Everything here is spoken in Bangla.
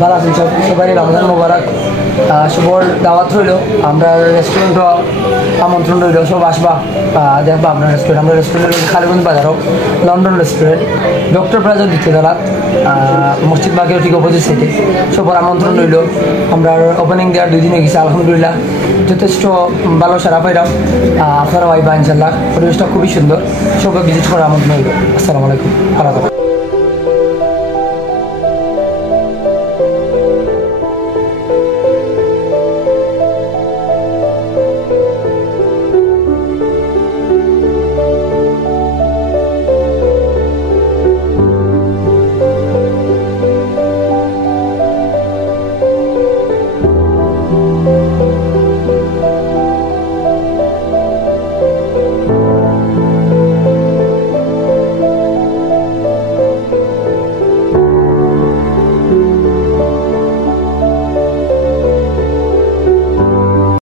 ভালো আছেন সবাই রমজান মোবারক সবর দাওয়াত রইল আমরা রেস্টুরেন্টও আমন্ত্রণ রইল সব আসবা দেখবা আপনার রেস্টুরেন্ট আমরা রেস্টুরেন্ট খালিগঞ্জ বাজারও লন্ডন রেস্টুরেন্ট ডক্টর প্লাজা দ্বিতীয় তলাত মসজিদ বাগেও ঠিক অপোজিট সাইডে সবার আমন্ত্রণ রইল আমরা ওপেনিং দেওয়ার 2 দিন হয়ে গেছে আলহামদুলিল্লাহ যথেষ্ট ভালো সারা পাইলাম আপনারাও আইবা ইনশাল্লাহ পরিবেশটা খুবই সুন্দর সবাই ভিজিট করার আমন্ত্রণ রইল আসসালামু আলাইকুম ভালো থাকবেন